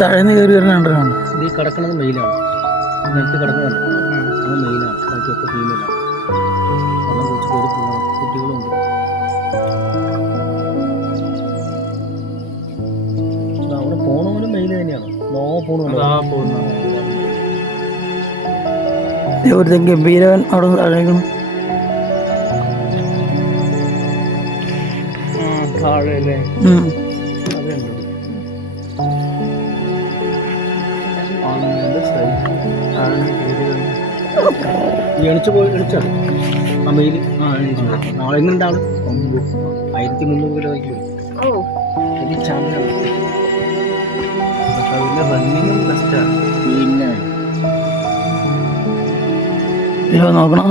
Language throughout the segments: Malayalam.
താഴേന്ന് കയറി വരുന്നുണ്ട്. ഈ കിടക്കുന്നത് മെയിലാണ്, നിലത്ത് കിടക്കുന്നുണ്ട്, അത് മെയിലാണ്, ബാക്കിയൊക്കെ ഫീമെയിലാണ്. വെള്ളം കുടിച്ച് കയറി പോകുന്ന കുട്ടികളുണ്ട്. അവിടെ പോണവനും മെയിൽ തന്നെയാണ്. ഒരു ഗംഭീരവൻ അവിടെ താഴേക്കണം. താഴെ അല്ലേ? എണിച്ചു പോയി എണിച്ചാണ് ആ മെയിൽ. എണിച്ചു നാളെ എങ്ങനെയുണ്ടാവും? 1300 കിലോയ്ക്ക് പോയി ചാമ്പ്യനാണ്. അതിന്റെ റണ്ണിങ്ങും ബെസ്റ്റാണ്. പിന്നെ നോക്കണം.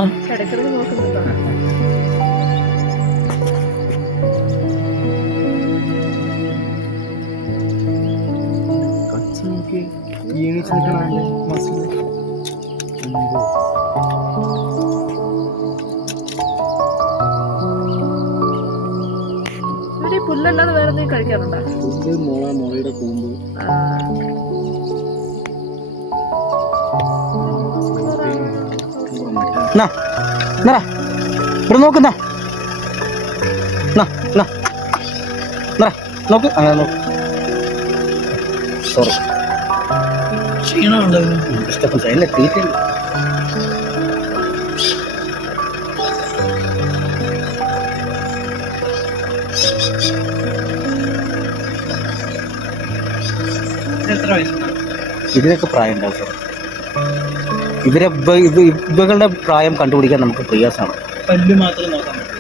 പുല്ലല്ലാതെ വേറെ എന്തെങ്കിലും കഴിക്കാറുണ്ടോ? പുല്ല്, മുളയുടെ കൂമ്പ്. ഇവിടെ നോക്കുന്ന നോക്ക്, അങ്ങനെ നോക്ക്. സോറി, ക്ഷീണമുണ്ട്. ഇഷ്ടപ്പെട്ട എന്നെ തീറ്റ ഇതിനൊക്കെ പ്രായം ഉണ്ടാവും സാർ. ഇവകളുടെ പ്രായം കണ്ടുപിടിക്കാൻ നമുക്ക് പ്രയാസമാണ്. പല്ല് മാത്രം നോക്കാൻ പറ്റും.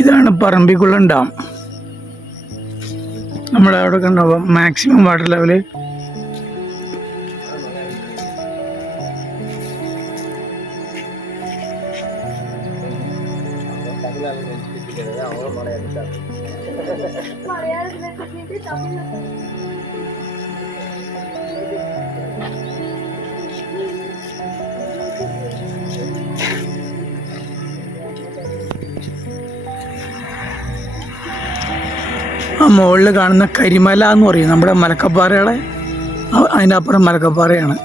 ഇതാണ് പറമ്പിക്കുളം ഡാം. നമ്മുടെ അവിടെ കണ്ടോ മാക്സിമം വാട്ടർ ലെവല്. ആ മുകളിൽ കാണുന്ന കരിമല എന്ന് പറയും, നമ്മുടെ മലക്കപ്പാറയുടെ അതിൻ്റെ അപ്പുറം മലക്കപ്പാറയാണ്.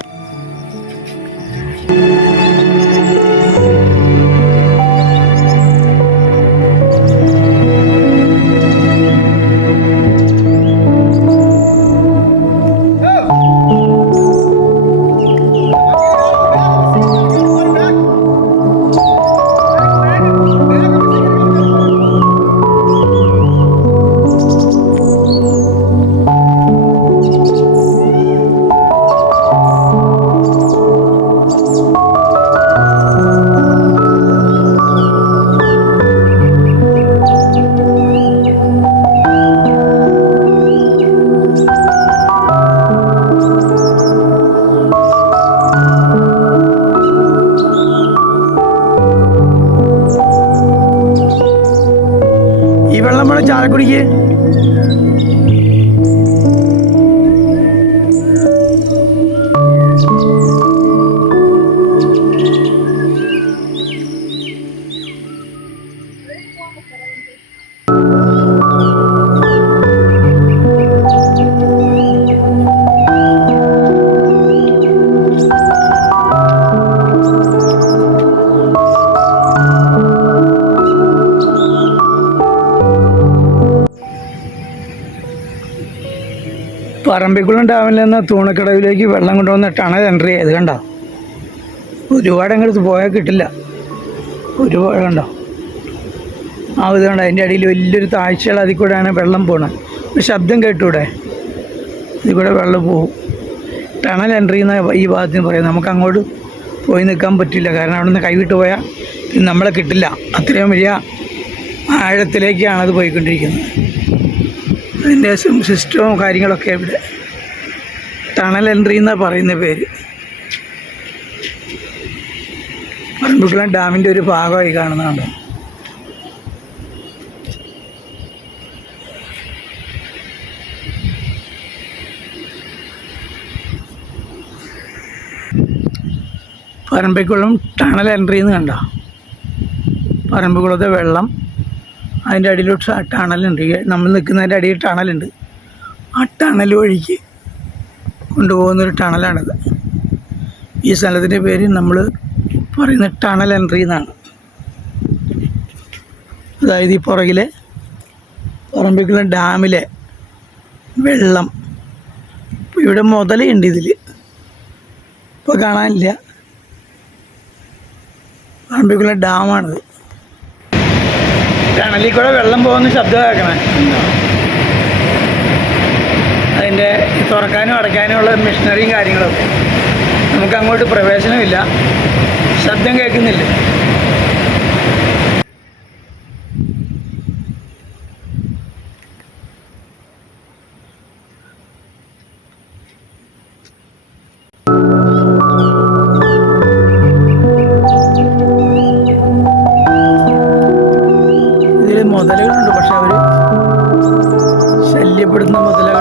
പറമ്പിക്കുളം ഡാമിൽ നിന്ന് തൂണക്കടവിലേക്ക് വെള്ളം കൊണ്ടുവന്ന ടണൽ എൻട്രി ചെയ്ത് കണ്ടോ. ഒരുപാട് അങ്ങോട്ട് പോയാൽ കിട്ടില്ല. ഒരുപാട് കണ്ടോ. ഇത് കണ്ടോ, അതിൻ്റെ അടിയിൽ വലിയൊരു താഴ്ചകൾ, അതിൽ കൂടെയാണ് വെള്ളം പോകണത്. ഒരു ശബ്ദം കേട്ടൂടെ, ഇതിൽ കൂടെ വെള്ളം പോകും. ടണൽ എൻട്രി എന്ന ഈ ഭാഗത്തിന് പറയാം. നമുക്ക് അങ്ങോട്ട് പോയി നിൽക്കാൻ പറ്റില്ല, കാരണം അവിടെ നിന്ന് കൈവിട്ട് പോയാൽ നമ്മളെ കിട്ടില്ല. അത്രയും വലിയ ആഴത്തിലേക്കാണ് അത് പോയിക്കൊണ്ടിരിക്കുന്നത്. അതിൻ്റെ സിസ്റ്റവും കാര്യങ്ങളൊക്കെ ഇവിടെ ടണൽ എൻട്രി എന്നാണ് പറയുന്ന പേര്. പറമ്പിക്കുളം ഡാമിൻ്റെ ഒരു ഭാഗമായി കാണുന്നതാണ്. പറമ്പിക്കുളം ടണൽ എൻട്രി എന്ന് കണ്ടോ. പറമ്പിക്കുളത്തെ വെള്ളം അതിൻ്റെ അടിയിലോട്ട് ടണലുണ്ട്. നമ്മൾ നിൽക്കുന്നതിൻ്റെ അടിയിൽ ടണലുണ്ട്. ആ ടണൽ വഴിക്ക് കൊണ്ടുപോകുന്നൊരു ടണലാണിത്. ഈ സ്ഥലത്തിൻ്റെ പേര് നമ്മൾ പറയുന്ന ടണൽ എൻട്രി എന്നാണ്. അതായത് ഈ പുറകിലെ പറമ്പിക്കുളം ഡാമിലെ വെള്ളം ഇവിടെ മുതലുണ്ട്. ഇതിൽ ഇപ്പോൾ കാണാനില്ല. പറമ്പിക്കുളം ഡാമാണിത്. ടണലിൽ കൂടെ വെള്ളം പോകുന്ന ശബ്ദം കേൾക്കണേ. അതിൻ്റെ തുറക്കാനും അടയ്ക്കാനുമുള്ള മെഷീനറിയും കാര്യങ്ങളൊക്കെ. നമുക്ക് അങ്ങോട്ട് പ്രവേശനമില്ല, ശബ്ദം കേൾക്കുന്നില്ല. ഇതിൽ മുതലുകളുണ്ട്, പക്ഷെ അവർ ശല്യപ്പെടുന്ന മുതലുകൾ